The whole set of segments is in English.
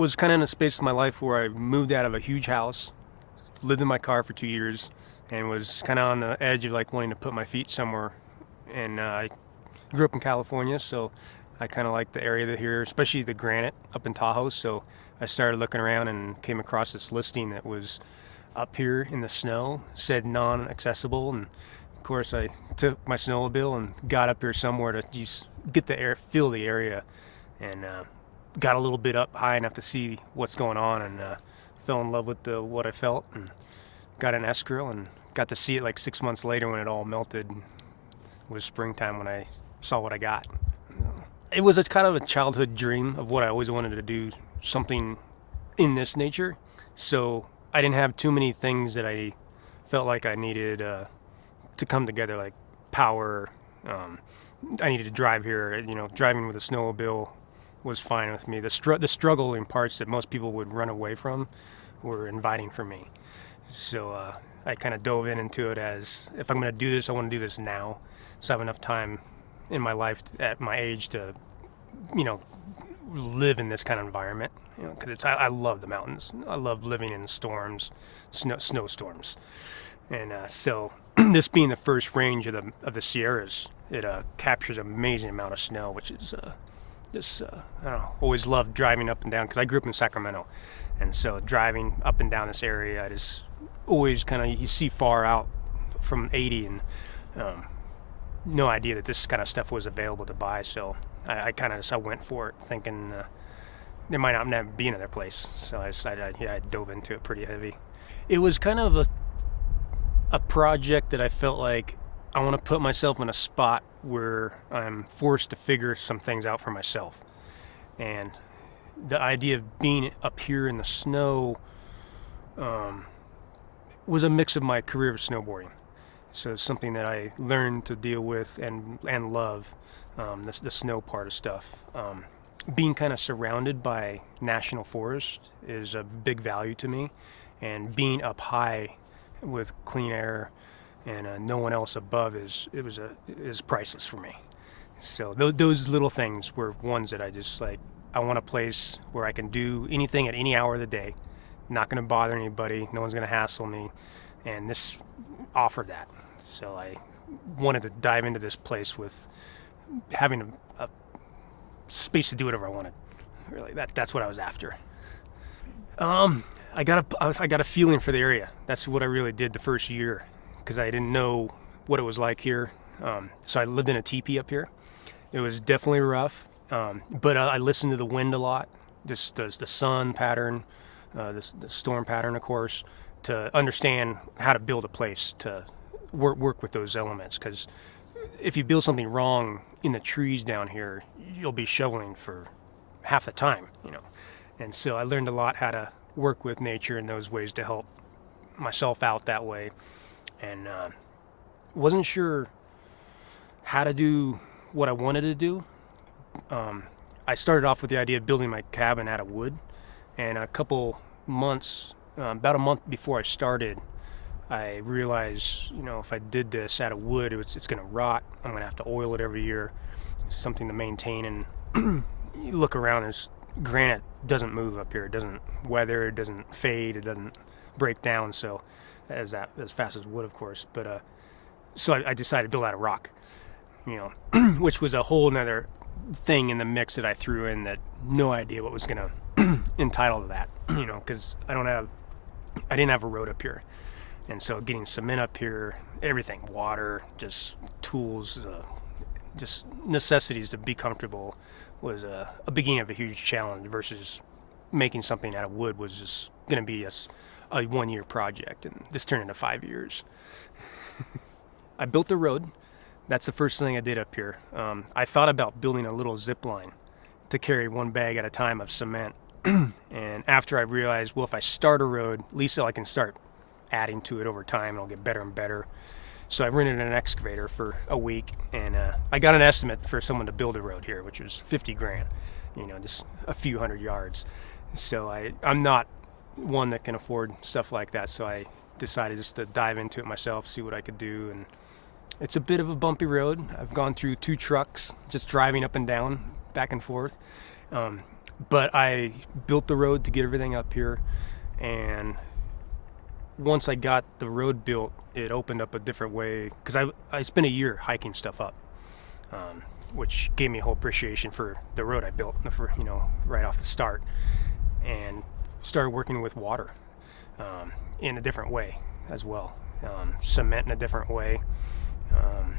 was kind of in a space of my life where I moved out of a huge house, lived in my car for 2 years, and was kind of on the edge of like wanting to put my feet somewhere. And I grew up in California, so I kind of like the area here, especially the granite up in Tahoe. So I started looking around and came across this listing that was up here in the snow, said non-accessible, and of course I took my snowmobile and got up here somewhere to just get the air, feel the area, and got a little bit up high enough to see what's going on, and fell in love with what I felt, and got an escrow and got to see it like 6 months later when it all melted. It was springtime when I saw what I got. It was a kind of a childhood dream of what I always wanted to do, something in this nature. So I didn't have too many things that I felt like I needed to come together, like power. I needed to drive here. Driving with a snowmobile was fine with me. The struggling parts that most people would run away from were inviting for me. So I kind of dove into it as, if I'm going to do this, I want to do this now. So I have enough time in my life at my age to, live in this kind of environment. Because I love the mountains. I love living in storms, snowstorms, and so this being the first range of the Sierras, it captures an amazing amount of snow, which is I don't know. Always loved driving up and down because I grew up in Sacramento, and so driving up and down this area, I just always you see far out from 80, and no idea that this kind of stuff was available to buy. So I went for it, thinking there might not never be another place. So I decided, I dove into it pretty heavy. It was kind of a project that I felt like I want to put myself in a spot where I'm forced to figure some things out for myself. And the idea of being up here in the snow was a mix of my career of snowboarding. So it's something that I learned to deal with and love, the snow part of stuff. Being kind of surrounded by national forest is a big value to me, and being up high with clean air and no one else above is priceless for me. So those little things were ones that I just like. I want a place where I can do anything at any hour of the day, not going to bother anybody, no one's going to hassle me, and this offered that. So I wanted to dive into this place with having a space to do whatever I wanted. Really, that's what I was after. I got a feeling for the area. That's what I really did the first year, because I didn't know what it was like here. So I lived in a teepee up here. It was definitely rough, but I listened to the wind a lot, just the sun pattern, the storm pattern, of course, to understand how to build a place to work with those elements. Because if you build something wrong in the trees down here, you'll be shoveling for half the time, And so I learned a lot how to work with nature in those ways to help myself out that way. And wasn't sure how to do what I wanted to do. I started off with the idea of building my cabin out of wood, and a couple months, about a month before I started, I realized, if I did this out of wood, it's going to rot. I'm going to have to oil it every year. It's something to maintain, and you look around, there's granite doesn't move up here. It doesn't weather, it doesn't fade, it doesn't break down so as fast as wood, of course. But so I decided to build out of rock, which was a whole nother thing in the mix that I threw in, that no idea what was going to entitle to that, because I didn't have a road up here. And so getting cement up here, everything, water, just tools, just necessities to be comfortable was a beginning of a huge challenge, versus making something out of wood was just going to be a 1 year project, and this turned into 5 years. I built the road. That's the first thing I did up here. I thought about building a little zip line to carry one bag at a time of cement. And after I realized, well, if I start a road, at least I can start adding to it over time, and it'll get better and better. So I rented an excavator for a week, and I got an estimate for someone to build a road here, which was $50,000, just a few hundred yards. So I'm not one that can afford stuff like that, so I decided just to dive into it myself, see what I could do. And it's a bit of a bumpy road. I've gone through 2 trucks just driving up and down, back and forth. But I built the road to get everything up here, and once I got the road built, it opened up a different way because I spent a year hiking stuff up, um, which gave me a whole appreciation for the road I built, for right off the start, and started working with water in a different way as well, cement in a different way. Um,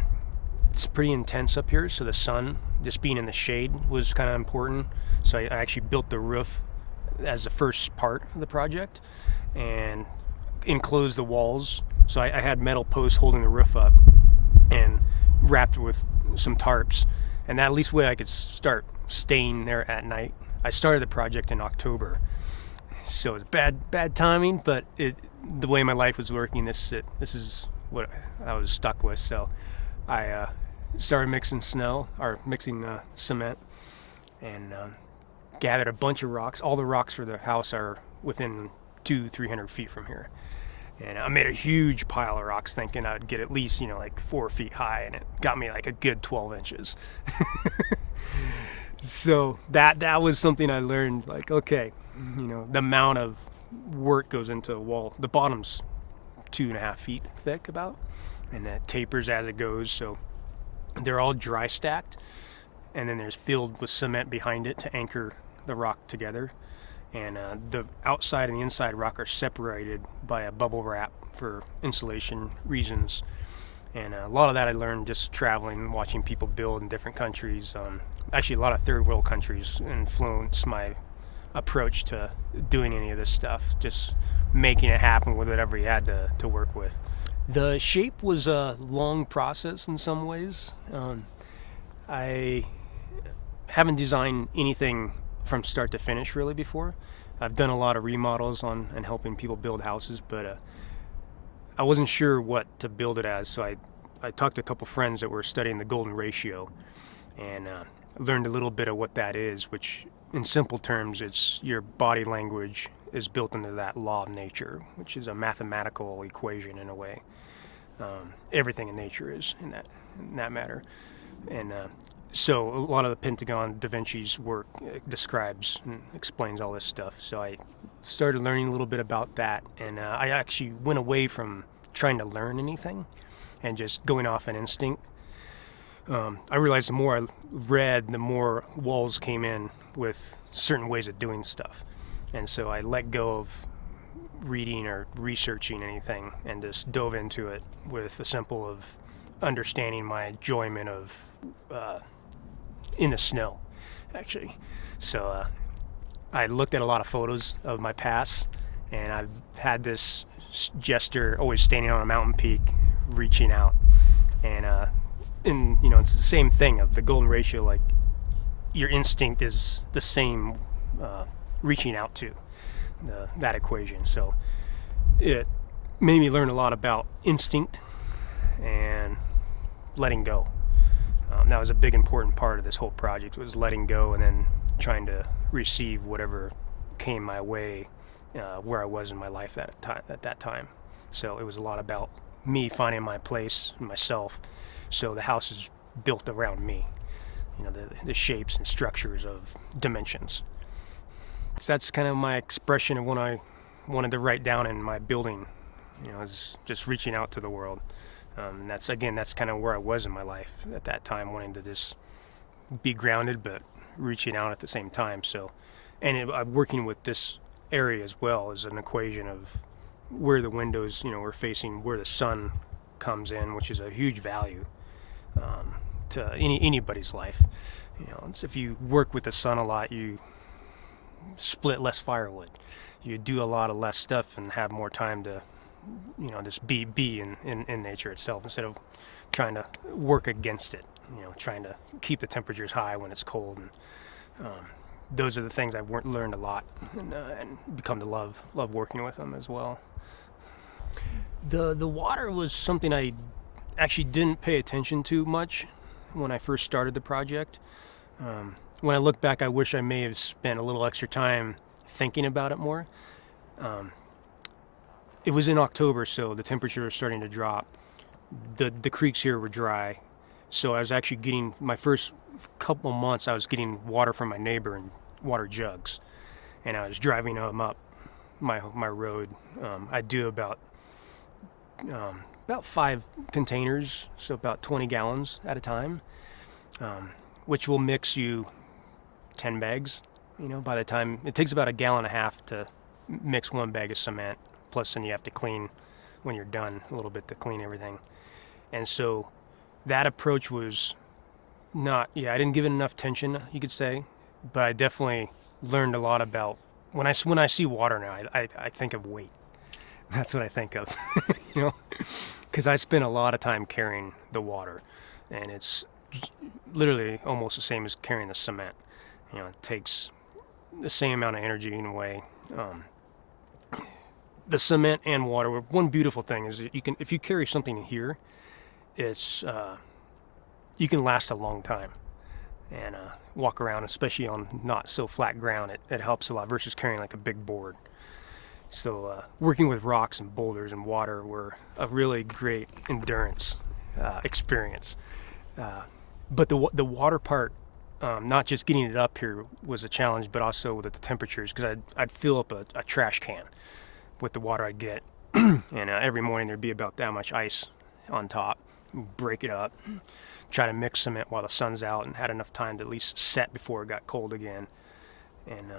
it's pretty intense up here, so the sun, just being in the shade, was kind of important. So I actually built the roof as the first part of the project and enclosed the walls. So I had metal posts holding the roof up and wrapped it with some tarps, and that at least way I could start staying there at night. I started the project in October, so it's bad timing, but the way my life was working, this is what I was stuck with. So I started mixing cement, and gathered a bunch of rocks. All the rocks for the house are within 200-300 feet from here, and I made a huge pile of rocks thinking I'd get at least like 4 feet high, and it got me like a good 12 inches. So that was something I learned, like, okay, the amount of work goes into a wall. The bottom's 2.5 feet thick about, and that tapers as it goes. So they're all dry stacked, and then there's filled with cement behind it to anchor the rock together. And the outside and the inside rock are separated by a bubble wrap for insulation reasons. And a lot of that I learned just traveling, watching people build in different countries. Actually, a lot of third world countries influenced my approach to doing any of this stuff, just making it happen with whatever you had to work with. The shape was a long process in some ways. I haven't designed anything from start to finish really before. I've done a lot of remodels on and helping people build houses, but I wasn't sure what to build it as, so I talked to a couple friends that were studying the golden ratio, and learned a little bit of what that is, which in simple terms, it's your body language is built into that law of nature, which is a mathematical equation in a way. Everything in nature is in that matter. And so a lot of the Pentagon, Da Vinci's work describes and explains all this stuff. So I started learning a little bit about that, and I actually went away from trying to learn anything and just going off an instinct. I realized the more I read, the more walls came in with certain ways of doing stuff. And so I let go of reading or researching anything and just dove into it with the simple of understanding my enjoyment of in the snow, actually. So I looked at a lot of photos of my past, and I've had this gesture always standing on a mountain peak, reaching out, and it's the same thing of the golden ratio. Like, your instinct is the same, reaching out to that equation. So it made me learn a lot about instinct and letting go. That was a big important part of this whole project, was letting go and then trying to receive whatever came my way, where I was in my life at that time. So it was a lot about me finding my place, myself. So the house is built around me, the shapes and structures of dimensions. So that's kind of my expression of what I wanted to write down in my building, is just reaching out to the world. That's kind of where I was in my life at that time, wanting to just be grounded, but reaching out at the same time. So, and working with this area as well as an equation of where the windows, we're facing, where the sun comes in, which is a huge value to anybody's life. If you work with the sun a lot, you split less firewood, you do a lot of less stuff and have more time to just be in nature itself, instead of trying to work against it, trying to keep the temperatures high when it's cold. And those are the things I've learned a lot, and become to love working with them as well. The water was something I actually didn't pay attention to much when I first started the project. When I look back, I wish I may have spent a little extra time thinking about it more. It was in October, so the temperature was starting to drop. The creeks here were dry, so I was actually getting, my first couple months, I was getting water from my neighbor and water jugs, and I was driving them up my road. I do about 5 containers, so about 20 gallons at a time, which will mix you 10 bags. By the time it takes about 1.5 gallons to mix 1 bag of cement, plus then you have to clean when you're done a little bit to clean everything. And so that approach was I didn't give it enough attention, you could say, but I definitely learned a lot about when I see water now, I think of weight. That's what I think of, because I spend a lot of time carrying the water, and it's literally almost the same as carrying the cement. It takes the same amount of energy in a way. The cement and water. One beautiful thing is that if you carry something here, it's you can last a long time and walk around, especially on not so flat ground. It helps a lot versus carrying like a big board. So working with rocks and boulders and water were a really great endurance experience. But the water part, not just getting it up here was a challenge, but also with the temperatures, because I'd fill up a trash can with the water I'd get, and every morning there'd be about that much ice on top. Break it up, try to mix cement while the sun's out, and had enough time to at least set before it got cold again. And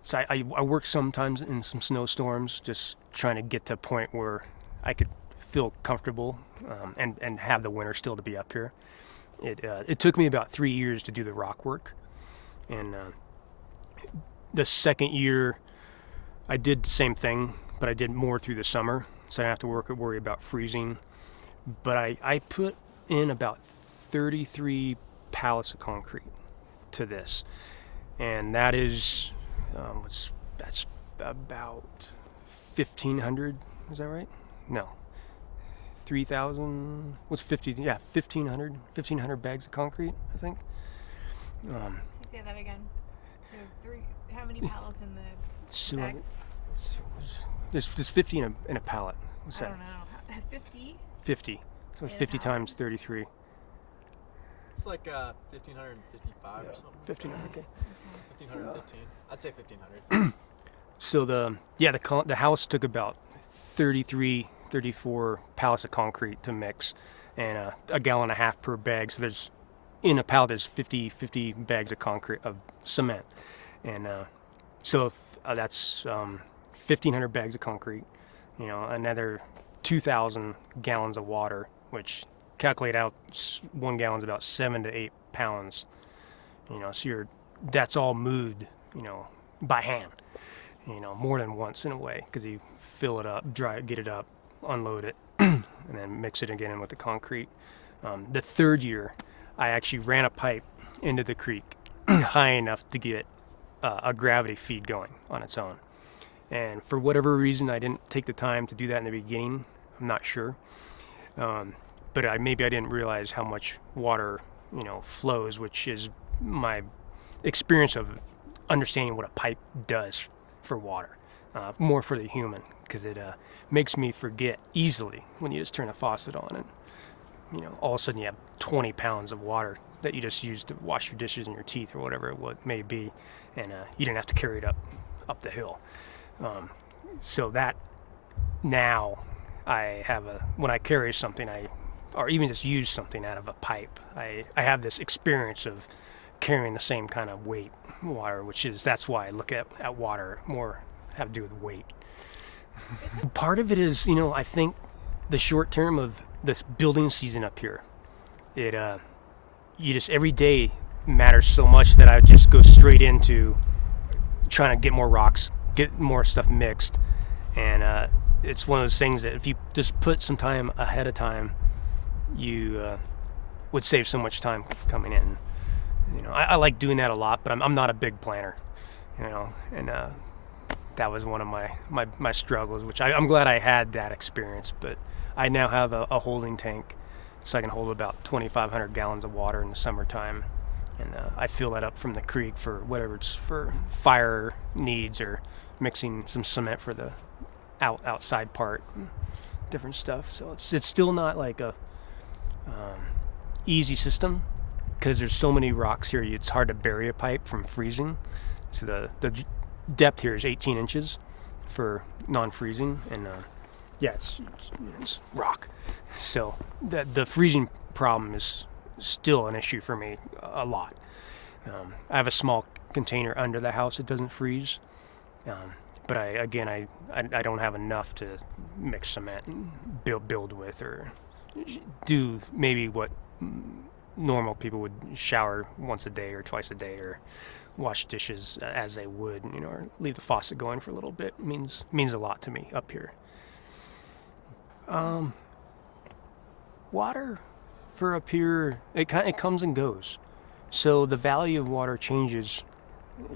so I worked sometimes in some snowstorms, just trying to get to a point where I could feel comfortable and have the winter still to be up here. It took me about 3 years to do the rock work, and the second year I did the same thing, but I did more through the summer, so I didn't have to worry about freezing. But I put in about 33 pallets of concrete to this, and that is that's about 1,500. Is that right? No, 3,000. What's 50? Yeah, 1,500 bags of concrete, I think. Say that again. So how many pallets in the bags? There's 50 in a pallet. What's that? I don't know. 50? 50. So it's 50 times 33. It's like 1,555 or something. 1,500. Okay. 1,515. I'd say 1,500. So the house took about 34 pallets of concrete to mix, and 1.5 gallons per bag. So in a pallet there's 50 bags of concrete of cement, and so that's 1,500 bags of concrete. Another 2,000 gallons of water, which calculate out 1 gallon is about 7 to 8 pounds. So that's all moved, by hand, more than once in a way, because you fill it up, get it up, unload it, and then mix it again with the concrete. The third year, I actually ran a pipe into the creek high enough to get a gravity feed going on its own. And for whatever reason, I didn't take the time to do that in the beginning. I'm not sure. But maybe I didn't realize how much water, flows, which is my experience of understanding what a pipe does for water, more for the human, because it makes me forget easily when you just turn a faucet on and, all of a sudden you have 20 pounds of water that you just use to wash your dishes and your teeth or whatever it may be, and you didn't have to carry it up the hill. So that now I have when I carry something, or even just use something out of a pipe, I have this experience of carrying the same kind of weight water, that's why I look at water more have to do with weight. Part of it is, I think the short term of this building season up here, you just every day matters so much that I just go straight into trying to get more rocks, get more stuff mixed, and it's one of those things that if you just put some time ahead of time, you would save so much time coming in. I like doing that a lot, but I'm not a big planner, and that was one of my struggles, which I'm glad I had that experience. But I now have a holding tank, so I can hold about 2,500 gallons of water in the summertime, and I fill that up from the creek for whatever it's for fire needs or mixing some cement for the outside part, different stuff. So it's still not like a easy system, because there's so many rocks here, it's hard to bury a pipe from freezing. So the depth here is 18 inches for non-freezing, and yeah, it's rock. So the freezing problem is still an issue for me a lot. I have a small container under the house that doesn't freeze, but I don't have enough to mix cement and build with, or do maybe what normal people would shower once a day or twice a day, or wash dishes as they would, or leave the faucet going for a little bit. Means a lot to me up here. Water for up here, it comes and goes. So the value of water changes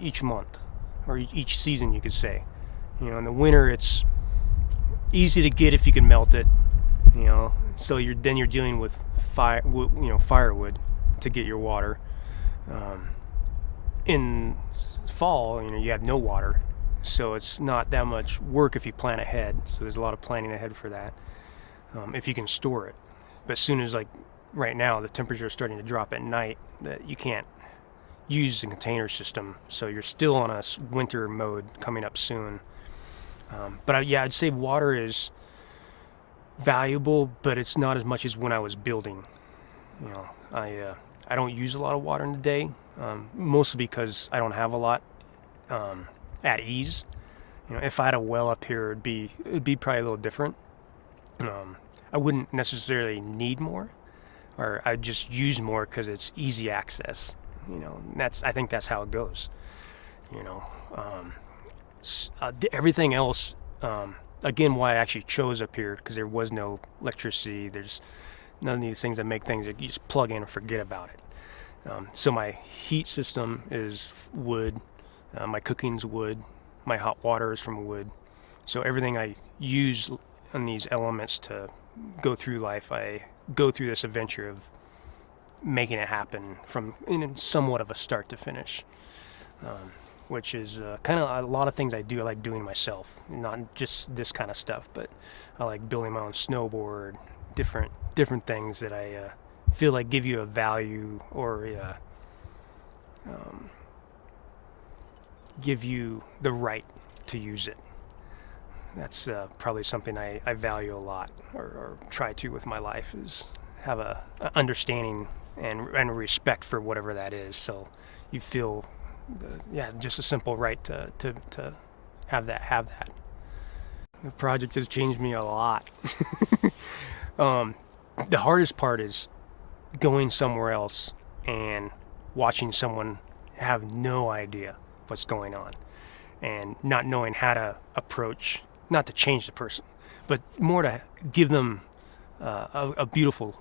each month, or each season, you could say. In the winter, it's easy to get if you can melt it. So you're dealing with firewood to get your water. In fall, you have no water, so it's not that much work if you plan ahead. So there's a lot of planning ahead for that, if you can store it. But as soon as, like right now, the temperature is starting to drop at night, that you can't use the container system, so you're still on a winter mode coming up soon. But I'd say water is valuable, but it's not as much as when I was building. I don't use a lot of water in the day, mostly because I don't have a lot at ease. If I had a well up here, it'd be probably a little different. I wouldn't necessarily need more, or I'd just use more because it's easy access. I think that's how it goes. Everything else, again, why I actually chose up here, because there was no electricity. There's none of these things that make things that you just plug in and forget about it. So my heat system is wood, my cooking's wood, my hot water is from wood. So everything I use on these elements to go through life, I go through this adventure of making it happen from somewhat of a start to finish, which is kind of a lot of things I do. I like doing myself, not just this kind of stuff, but I like building my own snowboard, different things that I feel like give you a value, or give you the right to use it. That's probably something I value a lot, or try to with my life, is have a understanding and respect for whatever that is. So you feel, just a simple right to have that. The project has changed me a lot. The hardest part is going somewhere else and watching someone have no idea what's going on, and not knowing how to approach, not to change the person, but more to give them a beautiful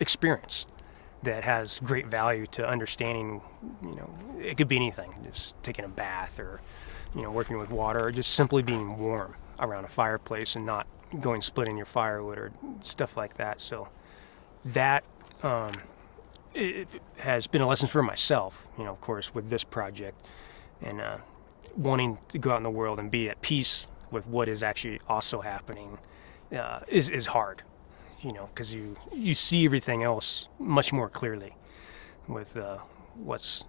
experience that has great value to understanding. It could be anything, just taking a bath, or working with water, or just simply being warm around a fireplace and not going splitting your firewood or stuff like that. So that it has been a lesson for myself, of course, with this project, and wanting to go out in the world and be at peace with what is actually also happening is hard, because you see everything else much more clearly with what's,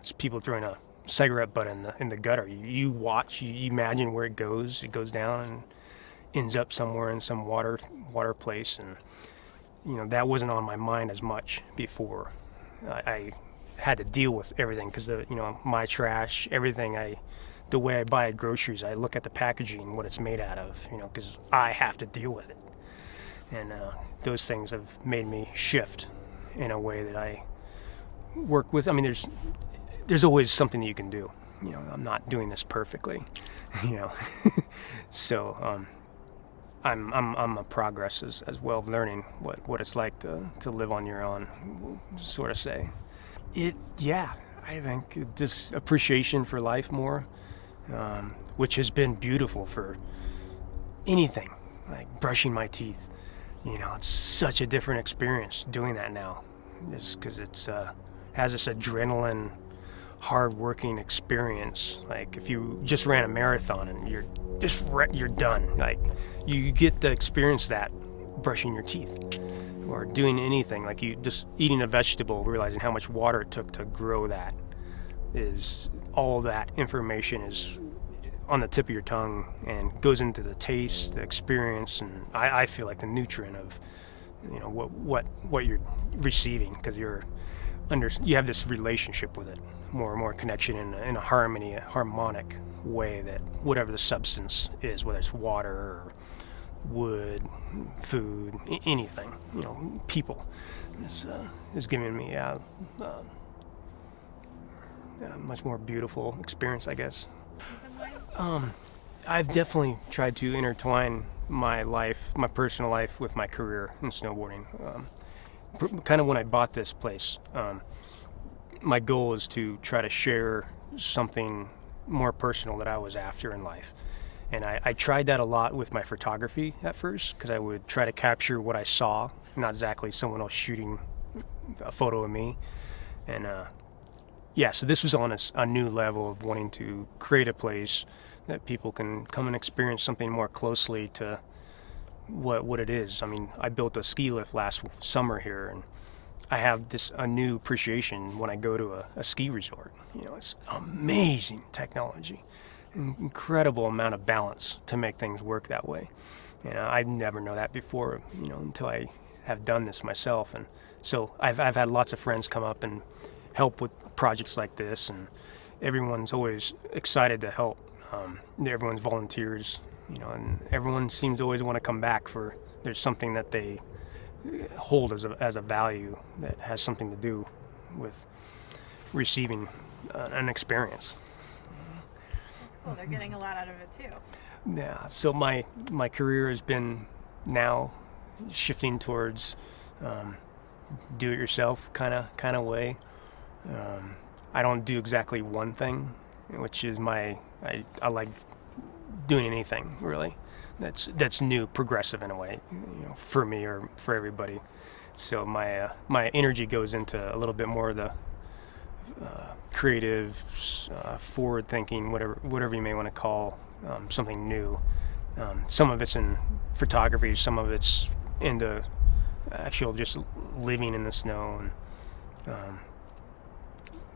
it's people throwing a cigarette butt in the gutter. You watch, you imagine where it goes down and ends up somewhere in some water place, and that wasn't on my mind as much before. I had to deal with everything, because my trash, everything, the way I buy groceries, I look at the packaging, what it's made out of, because I have to deal with it. And those things have made me shift in a way that I work with. I mean, there's always something that you can do. I'm not doing this perfectly, So I'm a progress as well, of learning what it's like to live on your own, sort of say. I think just appreciation for life more, which has been beautiful for anything, like brushing my teeth. It's such a different experience doing that now, just because it's has this adrenaline, hard-working experience. Like if you just ran a marathon and you're done, like you get to experience that brushing your teeth, or doing anything, like you just eating a vegetable, realizing how much water it took to grow that, is all that information is on the tip of your tongue and goes into the taste, the experience, and I feel like the nutrient of what you're receiving, because you have this relationship with it, more and more connection in a harmonic way, that whatever the substance is, whether it's water or wood, food, anything, people, is giving me a much more beautiful experience, I guess. I've definitely tried to intertwine my personal life, with my career in snowboarding. Kind of when I bought this place, my goal is to try to share something more personal that I was after in life. And I tried that a lot with my photography at first, because I would try to capture what I saw, not exactly someone else shooting a photo of me. And so this was on a new level of wanting to create a place that people can come and experience something more closely to what it is. I mean, I built a ski lift last summer here, and I have a new appreciation when I go to a ski resort. It's amazing technology, an incredible amount of balance to make things work that way. I'd never know that before, until I have done this myself. And so I've had lots of friends come up and help with projects like this, and everyone's always excited to help. Everyone's volunteers, and everyone seems to always want to come back for there's something that they hold as a value that has something to do with receiving an experience. That's cool. They're getting a lot out of it too. Yeah. So my career has been now shifting towards do-it-yourself kind of way. I don't do exactly one thing, which is I like doing anything really that's new, progressive in a way, for me or for everybody. So my energy goes into a little bit more of the creative, forward thinking, whatever you may want to call something new. Some of it's in photography, some of it's into actual just living in the snow. And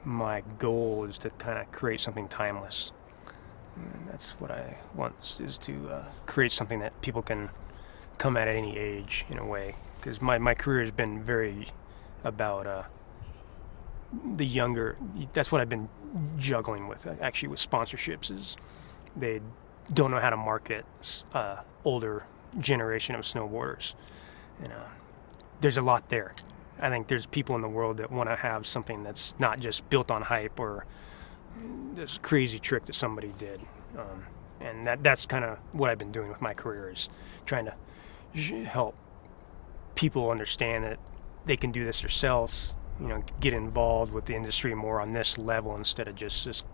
my goal is to kind of create something timeless. And that's what I want, is to create something that people can come at any age, in a way. Because my career has been very about the younger. That's what I've been juggling with, actually, with sponsorships, is they don't know how to market older generation of snowboarders. And there's a lot there. I think there's people in the world that want to have something that's not just built on hype or this crazy trick that somebody did. And that's kind of what I've been doing with my career, is trying to help people understand that they can do this themselves, get involved with the industry more on this level, instead of just this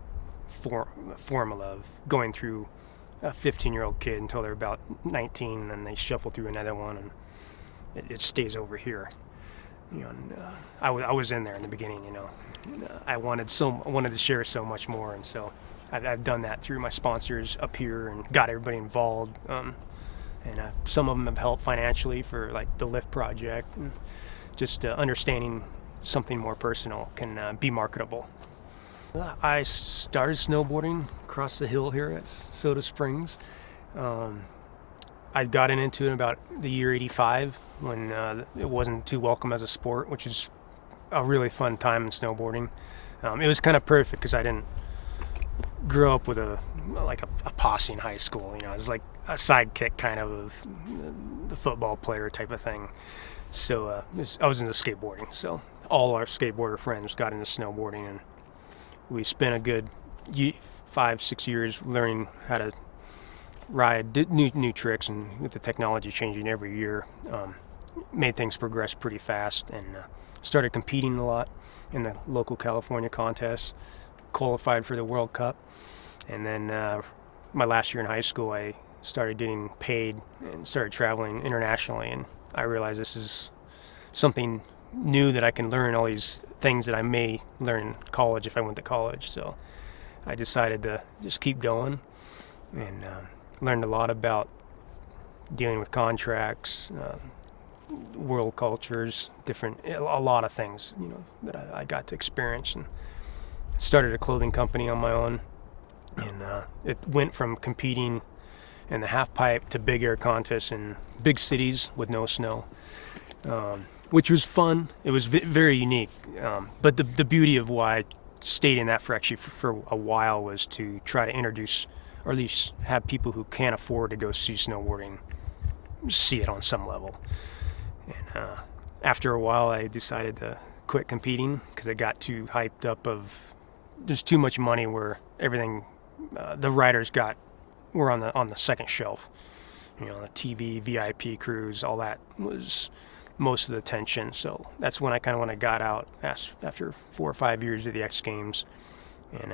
formula of going through a 15-year-old kid until they're about 19, and then they shuffle through another one, and it stays over here. I was in there in the beginning. I wanted to share so much more, and so I've done that through my sponsors up here and got everybody involved. And some of them have helped financially for like the lift project, and just understanding something more personal can be marketable. I started snowboarding across the hill here at Soda Springs. I got into it in about the year '85, when it wasn't too welcome as a sport, which is a really fun time in snowboarding. It was kind of perfect because I didn't grow up with a posse in high school. It was like a sidekick kind of the football player type of thing. So I was into skateboarding. So all our skateboarder friends got into snowboarding, and we spent a good 5-6 years learning how to ride new tricks, and with the technology changing every year, made things progress pretty fast, and started competing a lot in the local California contests, qualified for the World Cup. And then my last year in high school, I started getting paid and started traveling internationally, and I realized this is something new, that I can learn all these things that I may learn in college if I went to college. So I decided to just keep going, and learned a lot about dealing with contracts, world cultures, a lot of things, that I got to experience. And started a clothing company on my own, and it went from competing in the half pipe to big air contests in big cities with no snow, which was fun. It was very unique. But the beauty of why I stayed in that for a while was to try to introduce, or at least have people who can't afford to go see snowboarding see it on some level. And after a while, I decided to quit competing because it got too hyped up. There's too much money where everything, the riders were on the second shelf. You know, the TV, VIP crews, all that was most of the attention. So that's when I got out after 4 or 5 years of the X Games, and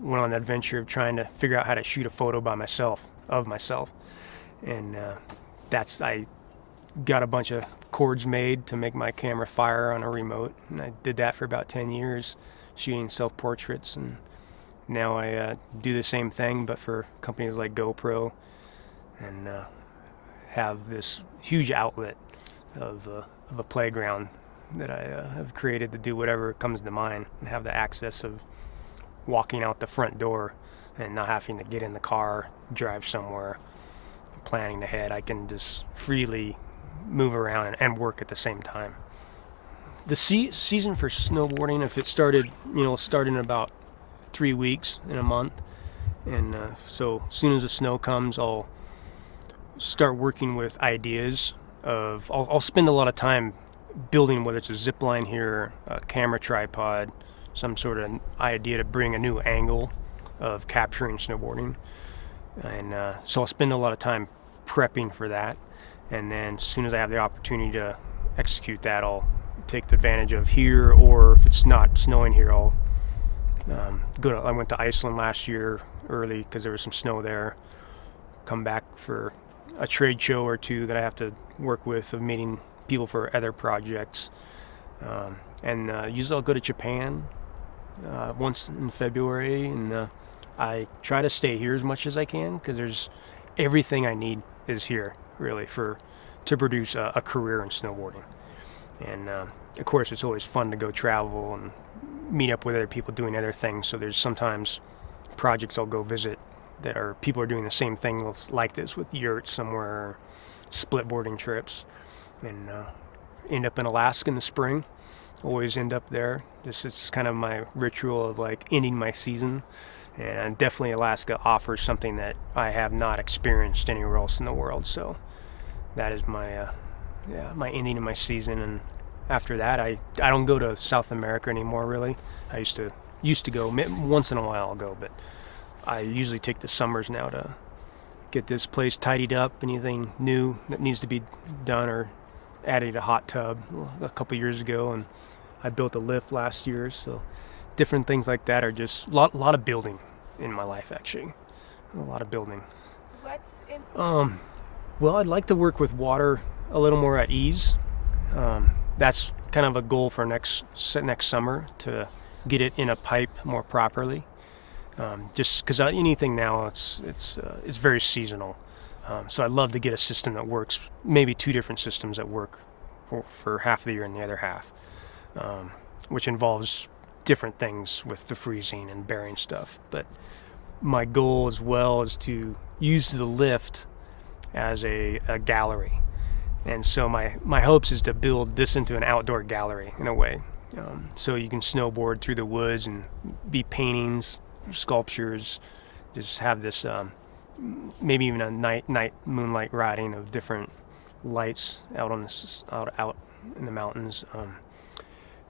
went on the adventure of trying to figure out how to shoot a photo of myself. And I got a bunch of cords made to make my camera fire on a remote, and I did that for about 10 years, shooting self-portraits. And now I do the same thing, but for companies like GoPro, and have this huge outlet of a playground that I have created to do whatever comes to mind, and have the access of walking out the front door and not having to get in the car, drive somewhere, planning ahead. I can just freely move around and work at the same time. The season for snowboarding, if it started in about 3 weeks, in a month, and so as soon as the snow comes, I'll start working with ideas of. I'll spend a lot of time building, whether it's a zip line here, a camera tripod, some sort of idea to bring a new angle of capturing snowboarding, and so I'll spend a lot of time prepping for that. And then as soon as I have the opportunity to execute that, I'll take the advantage of here, or if it's not snowing here, I'll I went to Iceland last year early because there was some snow there. Come back for a trade show or two that I have to work with, of meeting people for other projects. And usually I'll go to Japan once in February, and I try to stay here as much as I can because there's everything I need is here, really, to produce a career in snowboarding. And of course, it's always fun to go travel and meet up with other people doing other things. So there's sometimes projects I'll go visit that people are doing the same thing like this, with yurts somewhere, split boarding trips, and end up in Alaska in the spring. Always end up there. It's kind of my ritual of like ending my season. And definitely Alaska offers something that I have not experienced anywhere else in the world. So that is my ending of my season. And after that, I don't go to South America anymore, really. I used to go once in a while. I'll go, but I usually take the summers now to get this place tidied up. Anything new that needs to be done, or added a hot tub a couple years ago, and I built a lift last year. So different things like that are just a lot of building in my life, actually. A lot of building. What's in? Well, I'd like to work with water a little more at ease. That's kind of a goal for next summer, to get it in a pipe more properly. Just because anything now, it's very seasonal. So I'd love to get a system that works, maybe 2 different systems that work for half the year and the other half, which involves different things with the freezing and bearing stuff. But my goal as well is to use the lift as a gallery. And so my hopes is to build this into an outdoor gallery in a way. So you can snowboard through the woods and be paintings, sculptures, just have this maybe even a night moonlight riding of different lights out in the mountains.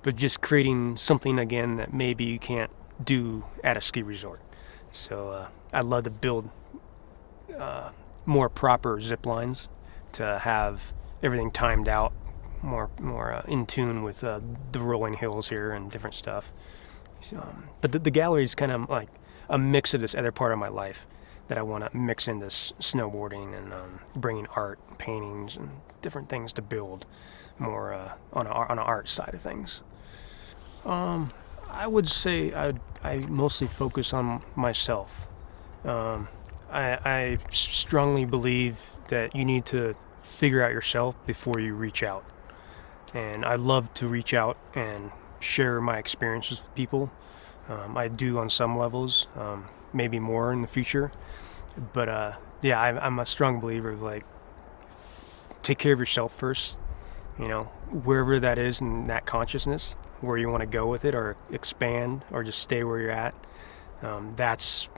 But just creating something again that maybe you can't do at a ski resort. So I'd love to build more proper zip lines to have everything timed out, more in tune with the rolling hills here and different stuff. But the gallery is kind of like a mix of this other part of my life that I want to mix into snowboarding, and bringing art, paintings, and different things to build more on an art side of things. I would say I mostly focus on myself. I strongly believe that you need to figure out yourself before you reach out. And I love to reach out and share my experiences with people. I do on some levels, maybe more in the future. But yeah, I'm a strong believer of like take care of yourself first. You know, wherever that is in that consciousness, where you want to go with it, or expand, or just stay where you're at. That's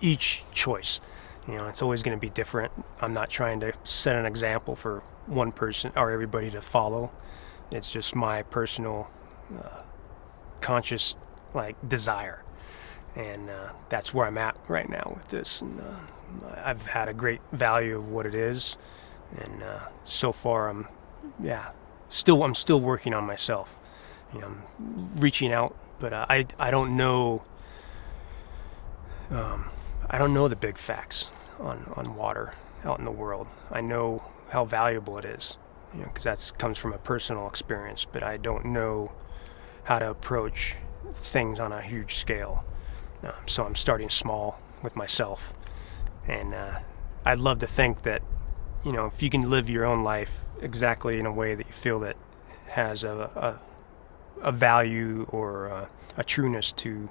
each choice. You know, it's always going to be different. I'm not trying to set an example for one person or everybody to follow. It's just my personal conscious like desire, and that's where I'm at right now with this. And I've had a great value of what it is, and so far I'm still working on myself. You know, I'm reaching out, but I don't know. I don't know the big facts on water out in the world. I know how valuable it is, you know, because that comes from a personal experience. But I don't know how to approach things on a huge scale. So I'm starting small with myself, and I'd love to think that, you know, if you can live your own life exactly in a way that you feel that has a value or a trueness to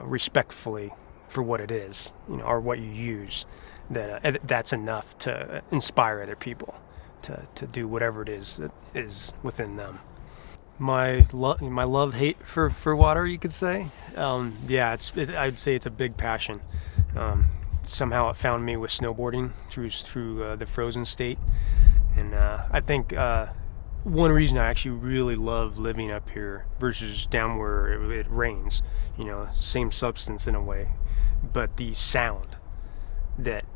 respectfully for what it is, you know, or what you use, that that's enough to inspire other people to do whatever it is that is within them. My love hate for water, you could say. Yeah, I'd say it's a big passion. Somehow it found me with snowboarding through the frozen state, and I think one reason I actually really love living up here versus down where it rains, you know, same substance in a way, but the sound that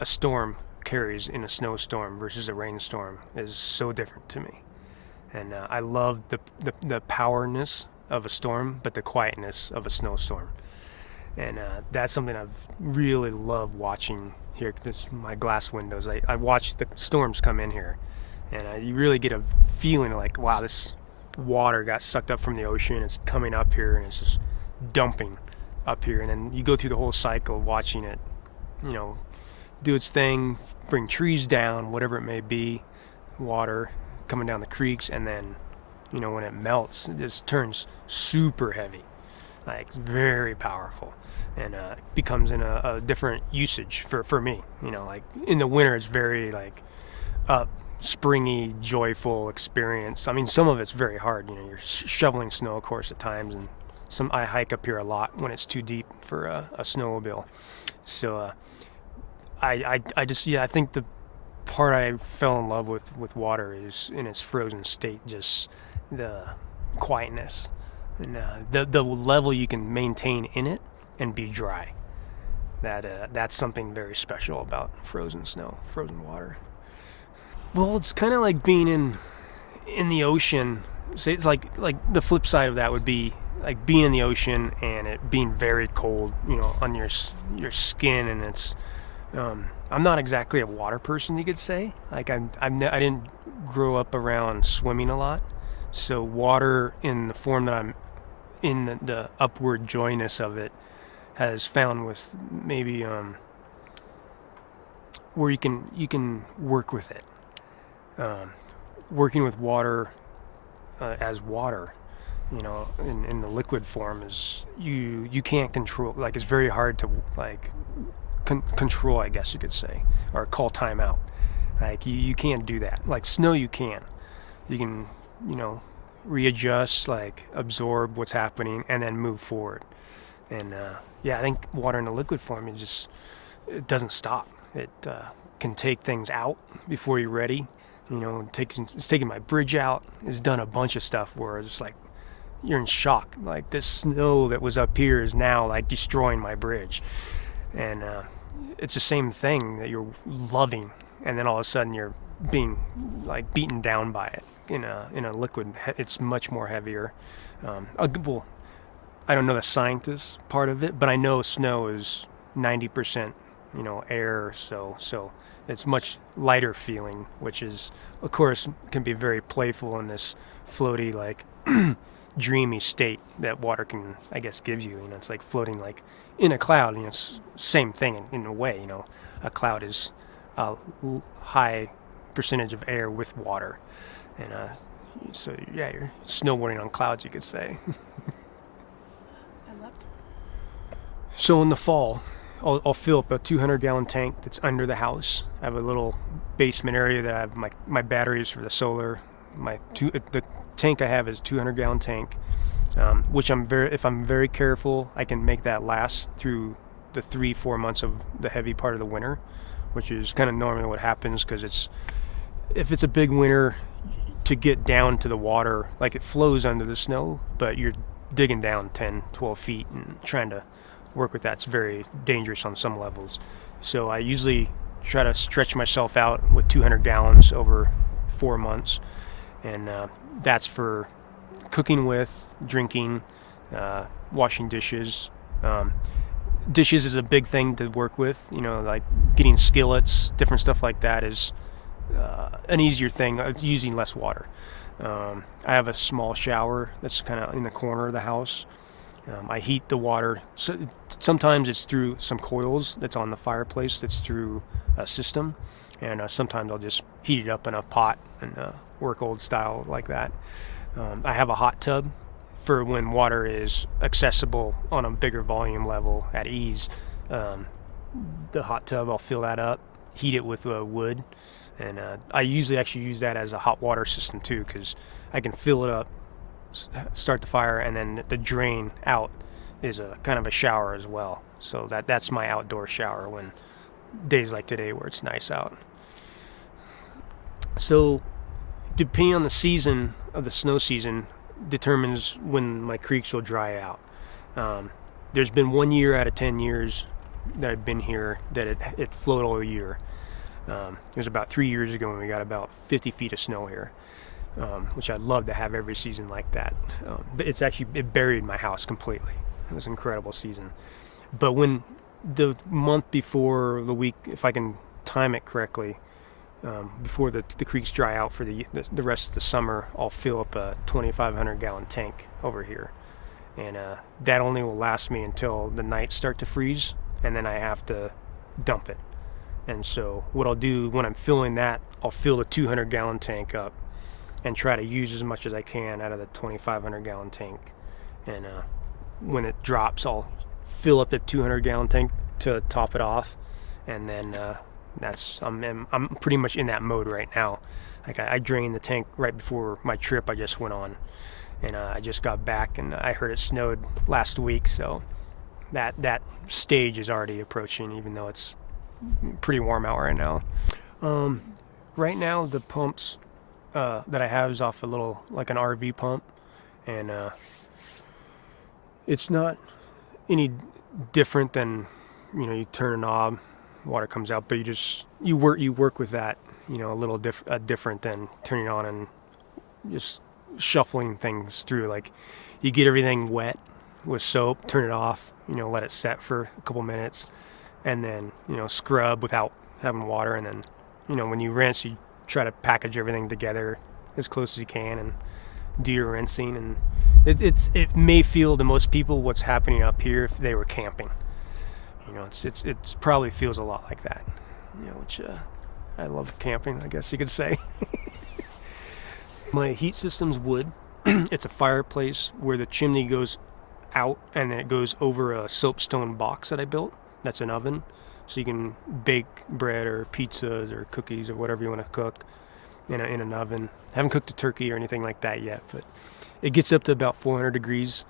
a storm carries in a snowstorm versus a rainstorm is so different to me. And I love the powerness of a storm, but the quietness of a snowstorm. And that's something I've really loved watching here. 'Cause it's my glass windows. I watch the storms come in here, and you really get a feeling like, wow, this water got sucked up from the ocean. It's coming up here, and it's just dumping up here. And then you go through the whole cycle of watching it, you know, do its thing, bring trees down, whatever it may be, water coming down the creeks, and then, you know, when it melts, it just turns super heavy, like very powerful, and becomes in a different usage for me. You know, like in the winter, it's very like up, springy, joyful experience. I mean, some of it's very hard. You know, you're shoveling snow, of course, at times, and I hike up here a lot when it's too deep for a snowmobile. So I just, yeah, I think the part I fell in love with water is in its frozen state, just the quietness and the level you can maintain in it and be dry. That's something very special about frozen snow, frozen water. Well, it's kind of like being in the ocean. So it's like the flip side of that would be like being in the ocean and it being very cold, you know, on your skin, and it's I'm not exactly a water person, you could say. Like I didn't grow up around swimming a lot, so water in the form that I'm in, the upward joyness of it, has found with maybe where you can work with it. Working with water as water, you know, in the liquid form, is you can't control. Like it's very hard to like control, I guess you could say, or call time out. Like you can't do that. Like snow, you can, you know, readjust, like absorb what's happening, and then move forward. And yeah, I think water in the liquid form it doesn't stop. It can take things out before you're ready. You know, it's taking my bridge out. It's done a bunch of stuff where it's like you're in shock. Like this snow that was up here is now like destroying my bridge. And it's the same thing that you're loving, and then all of a sudden you're being like beaten down by it in a liquid. It's much more heavier. Well, I don't know the scientist part of it, but I know snow is 90%, you know, air. So it's much lighter feeling, which is, of course, can be very playful in this floaty, like dreamy state that water can, I guess, give you. You know, it's like floating like in a cloud. You know, it's same thing in a way. You know, a cloud is a high percentage of air with water, and so yeah, you're snowboarding on clouds, you could say. I love So in the fall, I'll fill up a 200-gallon tank that's under the house. I have a little basement area that I have my batteries for the solar. The tank I have is a 200-gallon tank, which if I'm very careful, I can make that last through the 3-4 months of the heavy part of the winter, which is kind of normally what happens, because if it's a big winter, to get down to the water, like it flows under the snow, but you're digging down 10, 12 feet and trying to work with that's very dangerous on some levels. So I usually try to stretch myself out with 200 gallons over 4 months, and that's for cooking with, drinking, washing dishes. Dishes is a big thing to work with, like getting skillets, different stuff like that is an easier thing, using less water. I have a small shower that's kind of in the corner of the house. I heat the water. So sometimes it's through some coils that's on the fireplace that's through a system, and sometimes I'll just heat it up in a pot and work old style like that. I have a hot tub for when water is accessible on a bigger volume level at ease. The hot tub, I'll fill that up, heat it with wood, and I usually actually use that as a hot water system too, because I can fill it up, start the fire, and then the drain out is a kind of a shower as well. So that's my outdoor shower when days like today where it's nice out. So depending on the season of the snow season determines when my creeks will dry out. There's been 1 year out of 10 years that I've been here that it flowed all year. It was about 3 years ago when we got about 50 feet of snow here, which I'd love to have every season like that. But it buried my house completely. It was an incredible season. But when the month before the week, if I can time it correctly, before the creeks dry out for the rest of the summer, I'll fill up a 2,500 gallon tank over here. And that only will last me until the nights start to freeze, and then I have to dump it. And so what I'll do when I'm filling that, I'll fill the 200 gallon tank up and try to use as much as I can out of the 2,500 gallon tank. And when it drops, I'll fill up the 200 gallon tank to top it off, and then I'm pretty much in that mode right now. Like I drained the tank right before my trip I just went on, and I just got back, and I heard it snowed last week, so that stage is already approaching, even though it's pretty warm out right now. Right now the pumps that I have is off a little, like an RV pump, and it's not any different than, you turn a knob, water comes out, but you work with that, a little different than turning on and just shuffling things through. Like you get everything wet with soap, turn it off, let it set for a couple minutes, and then scrub without having water, and then when you rinse, you try to package everything together as close as you can and do your rinsing. And it may feel to most people what's happening up here if they were camping. It's probably feels a lot like that, which I love camping, I guess you could say. My heat system's wood. It's a fireplace where the chimney goes out, and then it goes over a soapstone box that I built. That's an oven, so you can bake bread or pizzas or cookies or whatever you want to cook in an oven. I haven't cooked a turkey or anything like that yet, but it gets up to about 400 degrees.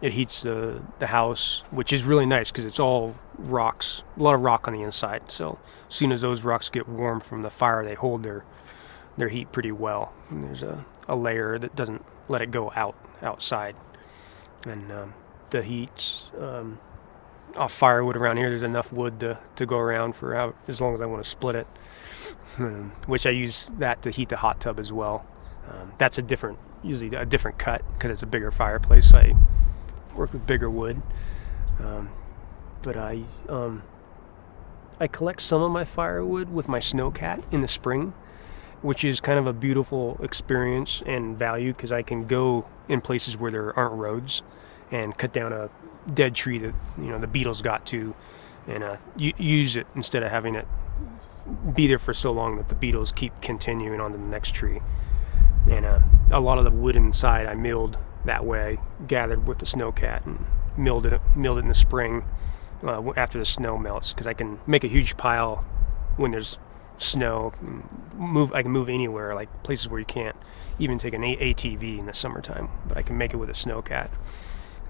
It heats the house, which is really nice because it's all rocks, a lot of rock on the inside. So as soon as those rocks get warm from the fire, they hold their heat pretty well. And there's a layer that doesn't let it go outside. And the heat's off firewood around here. There's enough wood to go around for as long as I want to split it, which I use that to heat the hot tub as well. That's usually a different cut because it's a bigger fireplace, so I work with bigger wood. But I collect some of my firewood with my snowcat in the spring, which is kind of a beautiful experience and value because I can go in places where there aren't roads and cut down a dead tree that the beetles got to, and use it instead of having it be there for so long that the beetles keep continuing on to the next tree. And a lot of the wood inside I milled that way, gathered with the snowcat, and milled it in the spring after the snow melts, because I can make a huge pile when there's snow. I can move anywhere, like places where you can't even take an ATV in the summertime, but I can make it with a snowcat.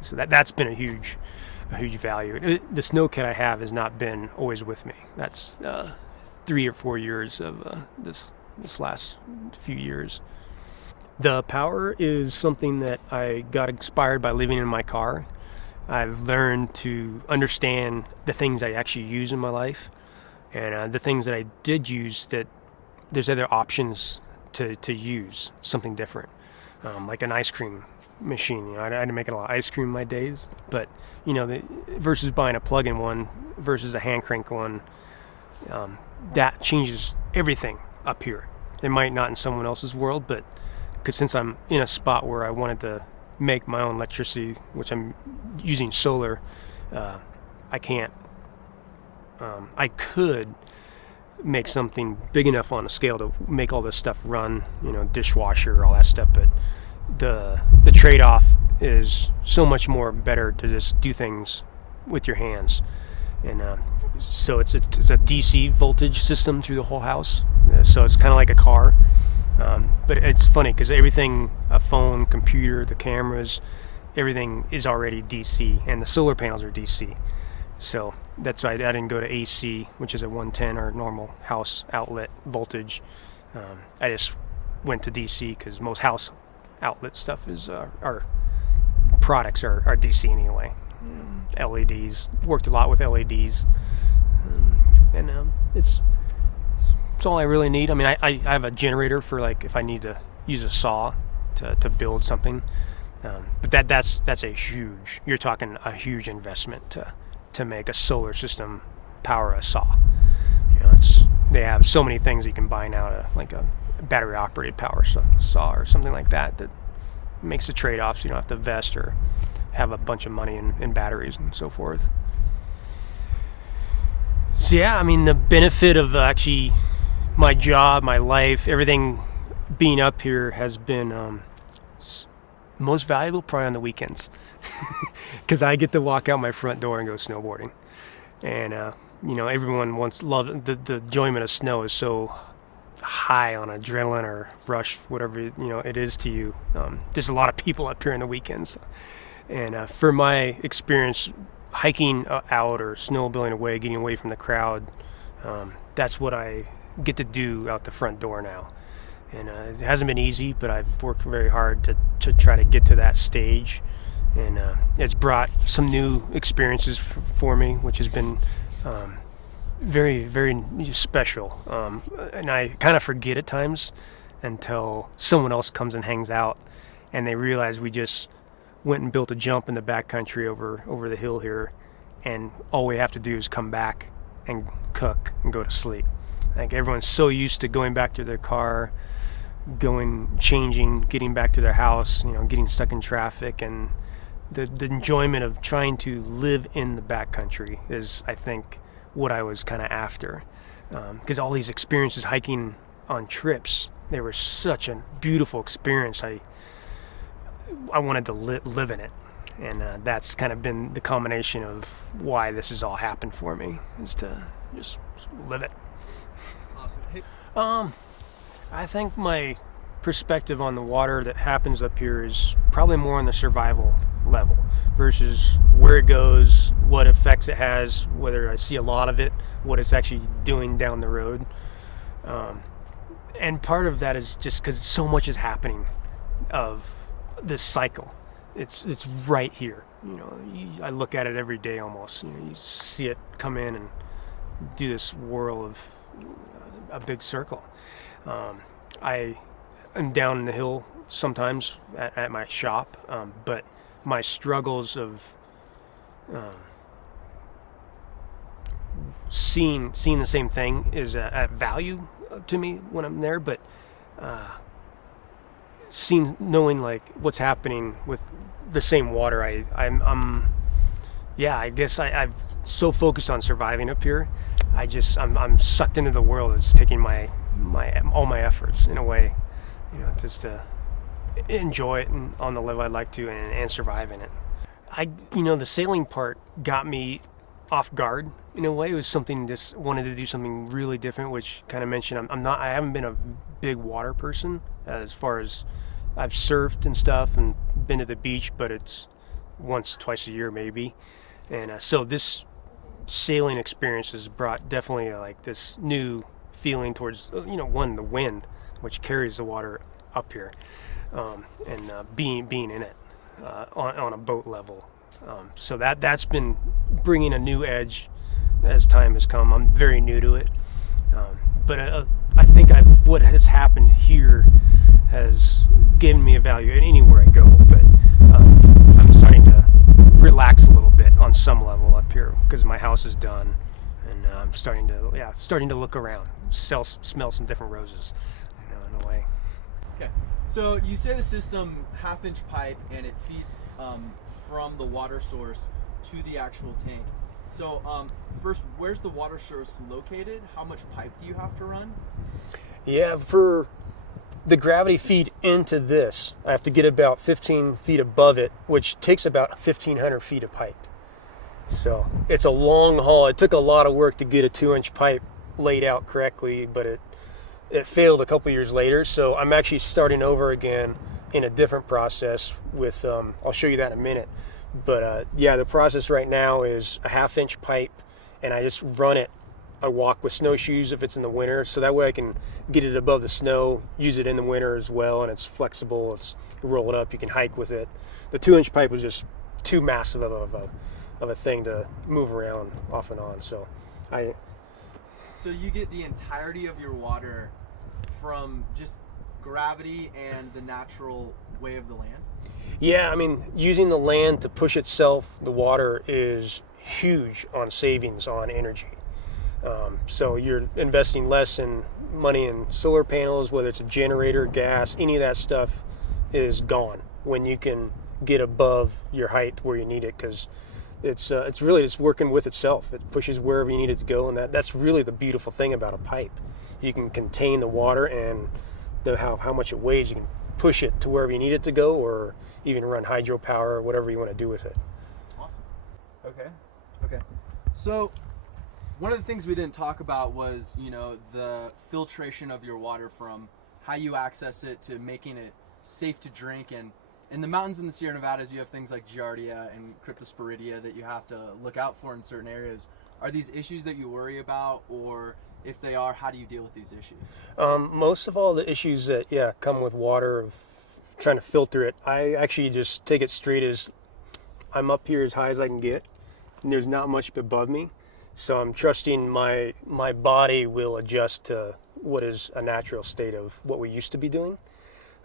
So that's been a huge value. The snowcat I have has not been always with me. That's 3 or 4 years of this last few years. The power is something that I got inspired by living in my car. I've learned to understand the things I actually use in my life, and the things that I did use, that there's other options to use something different, like an ice cream machine. You know, I had to make a lot of ice cream in my days, but you know, versus buying a plug-in one versus a hand crank one, that changes everything up here. It might not in someone else's world, but because since I'm in a spot where I wanted to make my own electricity, which I'm using solar, I can't. I could make something big enough on a scale to make all this stuff run, you know, dishwasher, all that stuff, but the trade-off is so much more better to just do things with your hands. And so it's a DC voltage system through the whole house, so it's kind of like a car. But it's funny because everything, a phone, computer, the cameras, everything is already DC, and the solar panels are DC. So that's why I didn't go to AC, which is a 110 or normal house outlet voltage. I just went to DC because most house outlet stuff is our products are DC anyway. LEDs, worked a lot with LEDs, and it's all I really need. I mean, I have a generator for like if I need to use a saw to build something, but that's a huge. You're talking a huge investment to make a solar system power a saw. You know, they have so many things you can buy now, like a battery operated power saw or something like that makes the trade-offs. You don't have to invest or have a bunch of money in batteries and so forth. So yeah, I mean, the benefit of actually my job, my life, everything being up here has been most valuable probably on the weekends, because I get to walk out my front door and go snowboarding. And you know, everyone loves the enjoyment of snow is so high on adrenaline or rush, whatever you know it is to you. There's a lot of people up here on the weekends, and for my experience hiking out or snowmobiling away, getting away from the crowd, that's what I get to do out the front door now. And it hasn't been easy, but I've worked very hard to try to get to that stage, and it's brought some new experiences for me, which has been very, very special. And I kind of forget at times until someone else comes and hangs out, and they realize we just went and built a jump in the backcountry over the hill here, and all we have to do is come back and cook and go to sleep. Like, everyone's so used to going back to their car, changing, getting back to their house, you know, getting stuck in traffic, and the enjoyment of trying to live in the backcountry is, I think, what I was kind of after. Because all these experiences hiking on trips, they were such a beautiful experience. I wanted to live in it, and that's kind of been the combination of why this has all happened for me, is to just live it. Awesome. Hey. I think my perspective on the water that happens up here is probably more on the survival level versus where it goes, what effects it has, whether I see a lot of it, what it's actually doing down the road. And part of that is just because so much is happening of this cycle. It's right here. You know, I look at it every day almost. You know, you see it come in and do this whirl of a big circle. I am down in the hill sometimes at my shop, but my struggles of seeing the same thing is at value to me when I'm there, but knowing like what's happening with the same water, I'm I've so focused on surviving up here. I'm sucked into the world. It's taking all my efforts in a way, you know, just to enjoy it and on the level I'd like to, and survive in it. the sailing part got me off guard in a way. It was something, just wanted to do something really different, which kind of mentioned I haven't been a big water person as far as I've surfed and stuff and been to the beach, but it's once, twice a year maybe. And so this sailing experience has brought definitely like this new feeling towards, one, the wind, which carries the water up here, and being in it on a boat level. So that's been bringing a new edge as time has come. I'm very new to it, but I think what has happened here has given me a value anywhere I go. But I'm starting to relax a little bit on some level up here because my house is done, and I'm starting to look around, smell some different roses, in a way. Okay, so you say the system 1/2-inch pipe, and it feeds from the water source to the actual tank. So first, where's the water source located? How much pipe do you have to run? Yeah, for the gravity feed into this, I have to get about 15 feet above it, which takes about 1,500 feet of pipe. So it's a long haul. It took a lot of work to get a 2-inch pipe laid out correctly, but it failed a couple years later. So I'm actually starting over again in a different process with, I'll show you that in a minute. But the process right now is a 1/2-inch pipe, and I just run it. I walk with snowshoes if it's in the winter, so that way I can get it above the snow, use it in the winter as well, and it's flexible. You roll it up, you can hike with it. The 2-inch pipe was just too massive of a thing to move around off and on. So you get the entirety of your water from just gravity and the natural way of the land? Yeah, I mean, using the land to push itself, the water is huge on savings on energy. So you're investing less in money in solar panels, whether it's a generator, gas, any of that stuff is gone when you can get above your height where you need it, because it's really just working with itself. It pushes wherever you need it to go, and that's really the beautiful thing about a pipe. You can contain the water and how much it weighs. You can push it to wherever you need it to go, or even run hydropower or whatever you want to do with it. Awesome. Okay. So one of the things we didn't talk about was, the filtration of your water, from how you access it to making it safe to drink. And in the mountains in the Sierra Nevadas, you have things like Giardia and Cryptosporidia that you have to look out for in certain areas. Are these issues that you worry about, or if they are, how do you deal with these issues? Most of all the issues that come with water, of trying to filter it, I actually just take it straight as I'm up here as high as I can get, and there's not much above me. So I'm trusting my body will adjust to what is a natural state of what we used to be doing.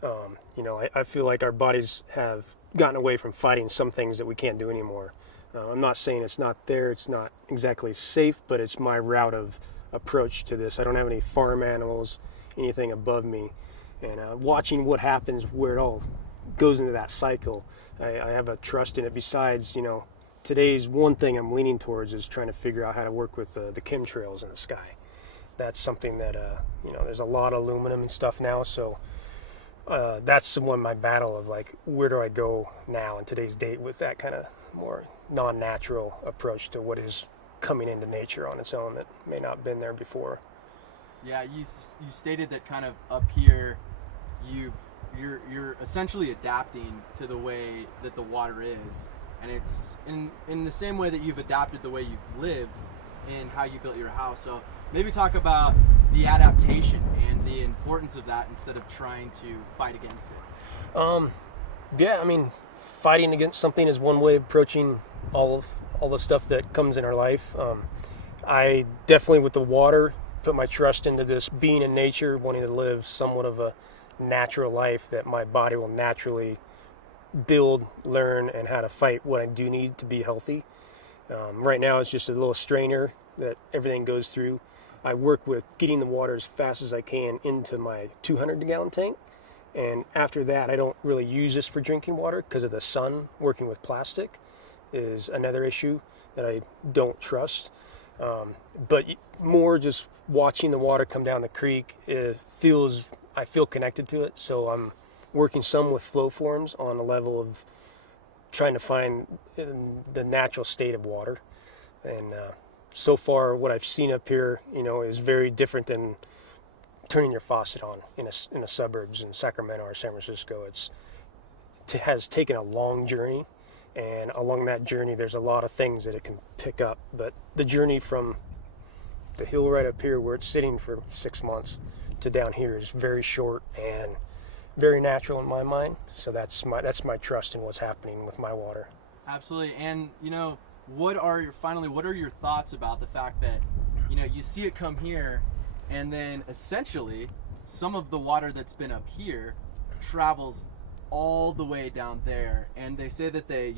I feel like our bodies have gotten away from fighting some things that we can't do anymore. I'm not saying it's not there, it's not exactly safe, but it's my route of approach to this. I don't have any farm animals, anything above me. And watching what happens, where it all goes into that cycle, I have a trust in it. Besides, today's one thing I'm leaning towards is trying to figure out how to work with the chemtrails in the sky. That's something that, there's a lot of aluminum and stuff now, so that's the one, my battle of like, where do I go now in today's date with that kind of more non-natural approach to what is coming into nature on its own that may not have been there before. Yeah, you stated that kind of up here, you're essentially adapting to the way that the water is, and it's in the same way that you've adapted the way you've lived and how you built your house. So maybe talk about the adaptation and the importance of that instead of trying to fight against it. Yeah, I mean, fighting against something is one way of approaching all the stuff that comes in our life. I definitely, with the water, put my trust into this being in nature, wanting to live somewhat of a natural life that my body will naturally build, learn, and how to fight what I do need to be healthy. Right now it's just a little strainer that everything goes through. I work with getting the water as fast as I can into my 200-gallon tank, and after that I don't really use this for drinking water because of the sun. Working with plastic is another issue that I don't trust. But more just watching the water come down the creek, I feel connected to it. So I'm working some with flow forms on a level of trying to find the natural state of water. And so far, what I've seen up here, is very different than turning your faucet on in the suburbs in Sacramento or San Francisco. It has taken a long journey, and along that journey, there's a lot of things that it can pick up. But the journey from the hill right up here, where it's sitting for 6 months, to down here is very short and very natural in my mind. So that's my trust in what's happening with my water. Absolutely. And what are your thoughts about the fact that you see it come here, and then essentially some of the water that's been up here travels all the way down there, and they say that they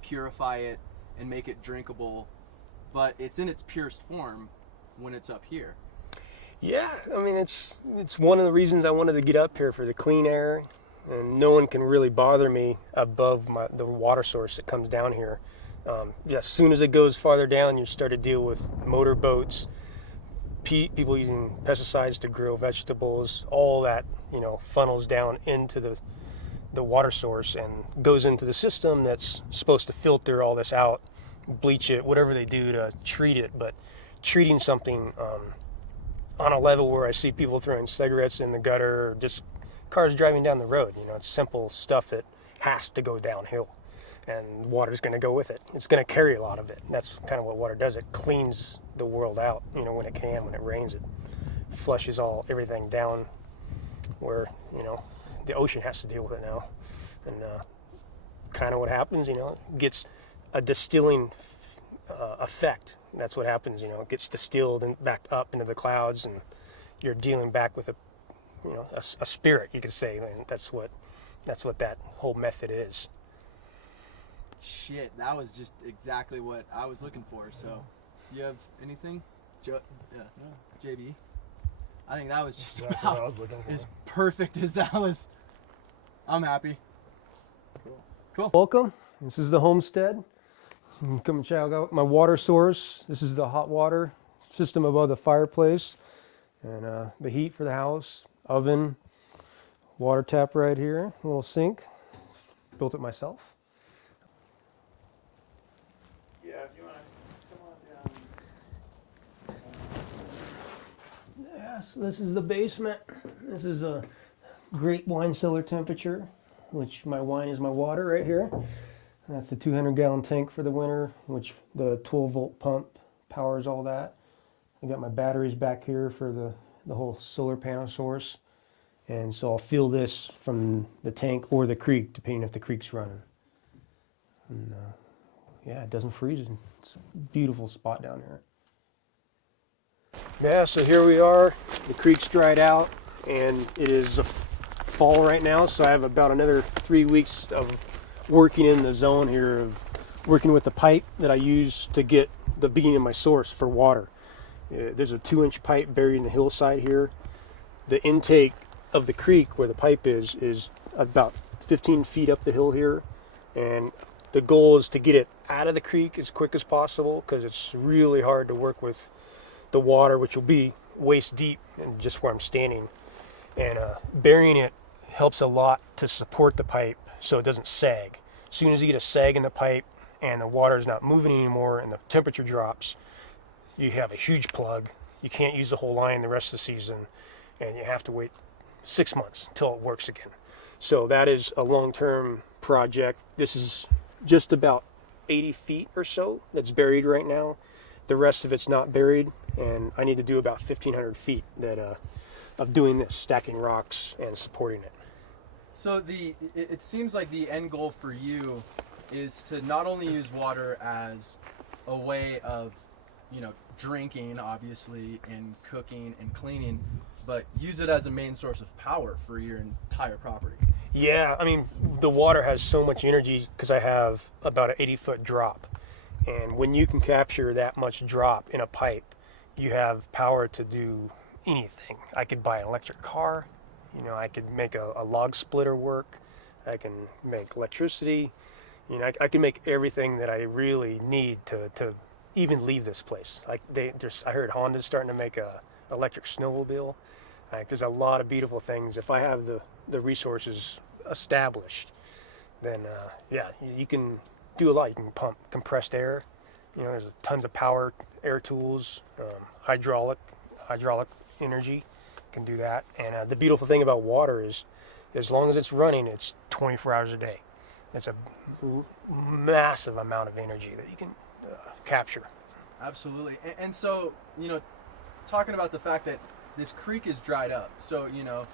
purify it and make it drinkable, but it's in its purest form when it's up here. Yeah, I mean, it's one of the reasons I wanted to get up here, for the clean air, and no one can really bother me above the water source that comes down here. As soon as it goes farther down, you start to deal with motor boats, people using pesticides to grow vegetables. All that funnels down into the water source and goes into the system that's supposed to filter all this out, bleach it, whatever they do to treat it. But treating something on a level where I see people throwing cigarettes in the gutter, or just cars driving down the road, it's simple stuff that has to go downhill, and water's going to go with it. It's going to carry a lot of it. And that's kind of what water does. It cleans the world out, when it can. When it rains, it flushes everything down where, the ocean has to deal with it now. And kind of what happens, it gets a distilling effect. That's what happens, it gets distilled and back up into the clouds, and you're dealing back with a spirit, you could say. And that's what that whole method is. Shit, that was just exactly what I was looking for. So, you have anything? JB? I think that was just Exactly what I was looking for. as perfect as that was. I'm happy. Cool. Welcome. This is the homestead. You can come and check out my water source. This is the hot water system above the fireplace, and the heat for the house, oven, water tap right here, little sink. Built it myself. Yeah, if you want to come on down. Yeah, so this is the basement. This is a great wine cellar temperature, which my wine is my water right here. That's the 200-gallon tank for the winter, which the 12-volt pump powers all that. I got my batteries back here for the whole solar panel source. And so I'll fill this from the tank or the creek, depending if the creek's running. And yeah, it doesn't freeze. It's a beautiful spot down here. Yeah, so here we are. The creek's dried out, and it is fall right now, so I have about another 3 weeks of working in the zone here, of working with the pipe that I use to get the beginning of my source for water. There's a 2-inch pipe buried in the hillside here. The intake of the creek where the pipe is about 15 feet up the hill here, and the goal is to get it out of the creek as quick as possible, because it's really hard to work with the water, which will be waist deep and just where I'm standing. And burying it helps a lot to support the pipe so it doesn't sag. As soon as you get a sag in the pipe and the water is not moving anymore and the temperature drops, you have a huge plug. You can't use the whole line the rest of the season, and you have to wait 6 months until it works again. So that is a long-term project. This is just about 80 feet or so that's buried right now. The rest of it's not buried, and I need to do about 1,500 feet of doing this, stacking rocks and supporting it. So it seems like the end goal for you is to not only use water as a way of, drinking, obviously, and cooking and cleaning, but use it as a main source of power for your entire property. Yeah, I mean, the water has so much energy because I have about an 80-foot drop. And when you can capture that much drop in a pipe, you have power to do anything. I could buy an electric car. I could make a log splitter work. I can make electricity. I can make everything that I really need to even leave this place. I heard Honda's starting to make a electric snowmobile. There's a lot of beautiful things. If I have the resources established, then yeah, you can do a lot. You can pump compressed air. You know, there's tons of power air tools, hydraulic energy can do that. And the beautiful thing about water is, as long as it's running, it's 24 hours a day. It's a massive amount of energy that you can capture. Absolutely. And so, you know, talking about the fact that this creek is dried up. So, you know,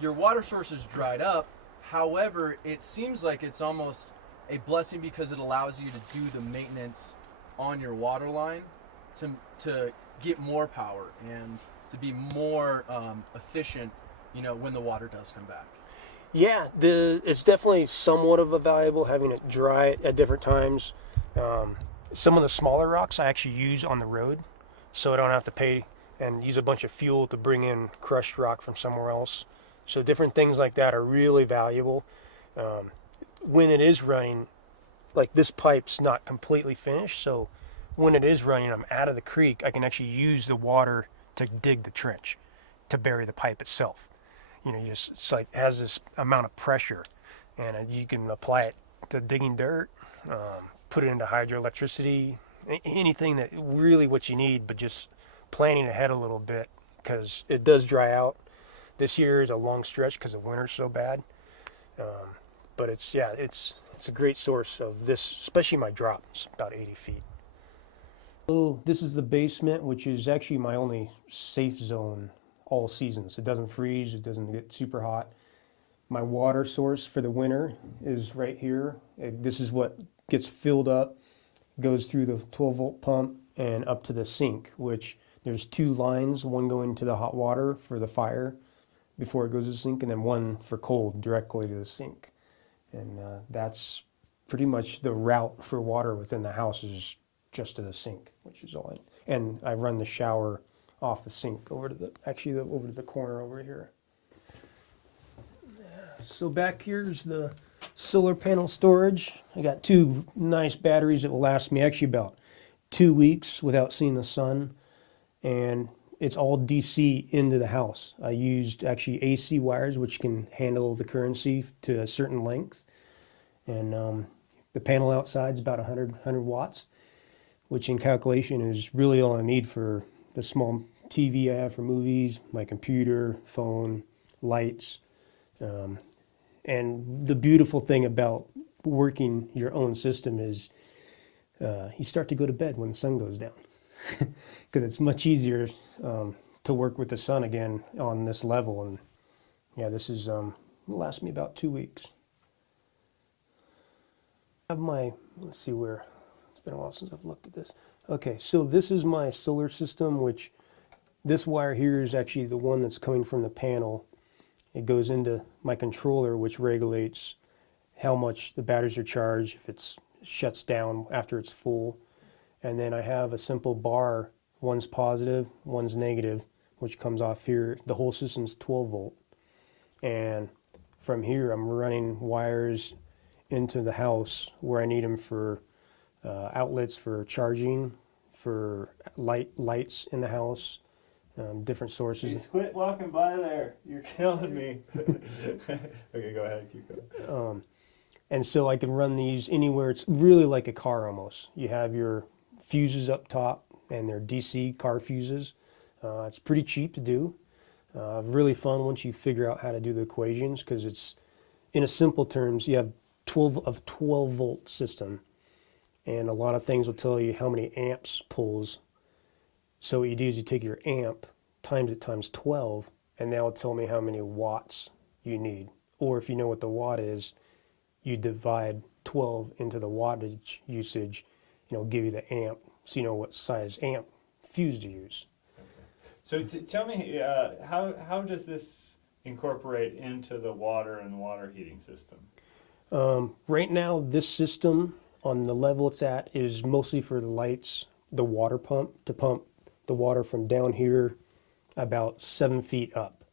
your water source is dried up. However, it seems like it's almost a blessing because it allows you to do the maintenance on your water line to get more power and to be more efficient, you know, when the water does come back. Yeah, it's definitely somewhat of a valuable having it dry at different times. Some of the smaller rocks I actually use on the road, so I don't have to pay and use a bunch of fuel to bring in crushed rock from somewhere else. So different things like that are really valuable. When it is running, like this pipe's not completely finished, so when it is running, I'm out of the creek, I can actually use the water to dig the trench, to bury the pipe itself. You know, it's like it has this amount of pressure, and you can apply it to digging dirt, put it into hydroelectricity, anything that really what you need, but just planning ahead a little bit because it does dry out. This year is a long stretch because the winter's so bad, but it's a great source of this, especially my drop. It's about 80 feet. So this is the basement, which is actually my only safe zone all seasons. It doesn't freeze, it doesn't get super hot. My water source for the winter is right here. This is what gets filled up, goes through the 12-volt pump and up to the sink, which there's two lines, one going to the hot water for the fire before it goes to the sink, and then one for cold directly to the sink. And that's pretty much the route for water within the house is just to the sink, which is all and I run the shower off the sink over to the corner over here. So back here is the solar panel storage. I got two nice batteries that will last me actually about 2 weeks without seeing the sun, and it's all DC into the house. I used actually AC wires, which can handle the currency to a certain length, and the panel outside is about 100 watts, which in calculation is really all I need for the small TV I have for movies, my computer, phone, lights. And the beautiful thing about working your own system is you start to go to bed when the sun goes down because it's much easier to work with the sun again on this level. And yeah, this is will last me about 2 weeks. I have my, let's see where, it's been a while since I've looked at this. Okay, so this is my solar system, which this wire here is actually the one that's coming from the panel. It goes into my controller, which regulates how much the batteries are charged, if it shuts down after it's full. And then I have a simple bar, one's positive, one's negative, which comes off here. The whole system's 12 volt. And from here, I'm running wires into the house where I need them for outlets for charging, for lights in the house, different sources. Just quit walking by there. You're killing me. Okay, go ahead. Keep going. And so I can run these anywhere. It's really like a car almost. You have your fuses up top, and they're DC car fuses. It's pretty cheap to do. Really fun once you figure out how to do the equations, because it's, in a simple terms, you have 12 volt system, and a lot of things will tell you how many amps pulls. So what you do is you take your amp, times it times 12, and that will tell me how many watts you need. Or if you know what the watt is, you divide 12 into the wattage usage, and it'll give you the amp, so you know what size amp fuse to use. So tell me, how does this incorporate into the water and water heating system? Right now, this system, on the level it's at, is mostly for the lights, the water pump, to pump the water from down here about 7 feet up.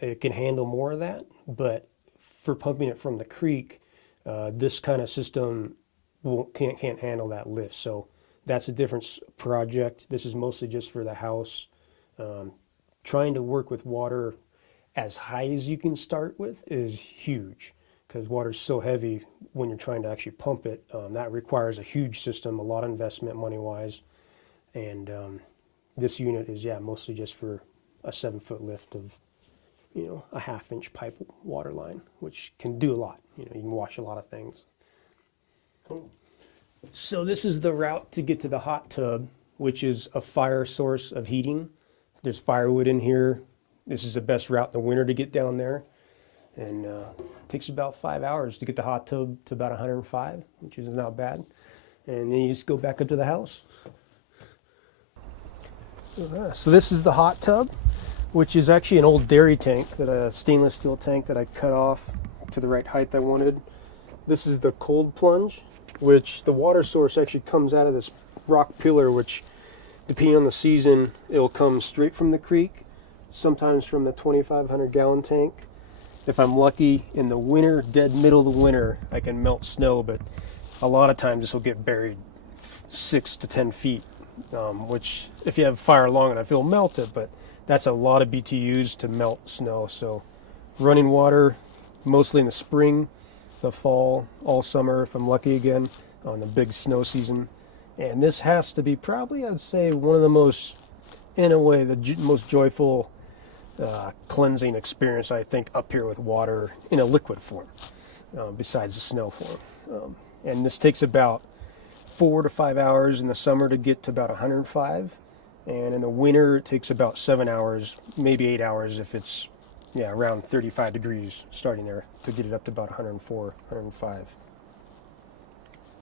It can handle more of that, but for pumping it from the creek, this kind of system can't handle that lift. So that's a different project. This is mostly just for the house. Trying to work with water as high as you can start with is huge, because water's so heavy when you're trying to actually pump it. That requires a huge system, a lot of investment money-wise. And this unit is, yeah, mostly just for a 7-foot lift of, you know, a 1/2-inch pipe water line, which can do a lot. You know, you can wash a lot of things. Cool. So this is the route to get to the hot tub, which is a fire source of heating. There's firewood in here. This is the best route in the winter to get down there. And it takes about 5 hours to get the hot tub to about 105, which is not bad. And then you just go back up to the house. So this is the hot tub, which is actually an old dairy tank, a stainless steel tank that I cut off to the right height I wanted. This is the cold plunge, which the water source actually comes out of this rock pillar, which depending on the season, it'll come straight from the creek, sometimes from the 2,500 gallon tank. If I'm lucky, in the winter, dead middle of the winter, I can melt snow, but a lot of times this will get buried 6 to 10 feet, which if you have fire long enough, it'll melt it, but that's a lot of BTUs to melt snow. So running water, mostly in the spring, the fall, all summer, if I'm lucky again, on the big snow season. And this has to be probably, I'd say, one of the most, in a way, the most joyful cleansing experience, I think, up here with water in a liquid form, besides the snow form. And this takes about 4 to 5 hours in the summer to get to about 105. And in the winter, it takes about 7 hours, maybe 8 hours if it's around 35 degrees starting there to get it up to about 104, 105.